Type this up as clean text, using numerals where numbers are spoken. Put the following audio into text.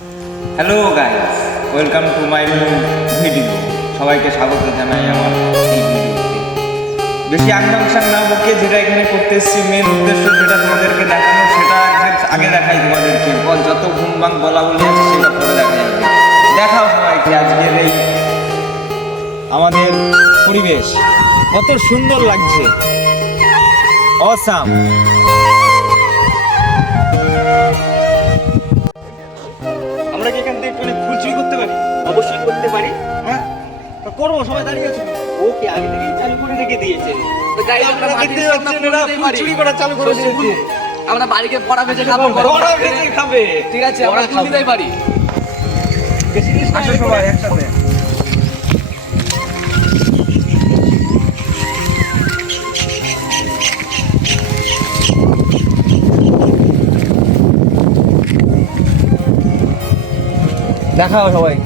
Hello guys, welcome to my new video. সবাইকে স্বাগত জানাই আমার এই ভিডিওতে। বেশি আংবাংসাং না বকে যেটা এখানে করতে এসেছি, মেন উদ্দেশ্য যেটা তোমাদেরকে দেখানো, সেটা আগে দেখাই তোমাদেরকে। যত ঘুমবাং বলা বলি আছে সেটা পরে দেখা যাবে। দেখাও সবাইকে আজকের এই আমাদের পরিবেশ কত সুন্দর লাগছে, অসাম। আমরা কি এখান থেকে একটু ফুল চুরি করতে পারি? অবশ্যই করতে পারি। হ্যাঁ, তো করবো। সবাই দাঁড়িয়ে আছে, ওকে, আগে থেকেই চালু করে রেখে দিয়েছে। তো গাইস, আমরা দেখতে মাটির পাচ্ছেন সামনে এরা ফুল ফুল দিতেই চুরি পারি। করা চালু করে সর্ষে দিয়েছে। ফুল। আমরা বাড়িকে পড়া ভেজে খাবো। বড়া ভেজে খাবে। ঠিক আছে, আমরা ফুল দিতেই পারি। আসো সবাই একসাথে। দেখাও সবাই।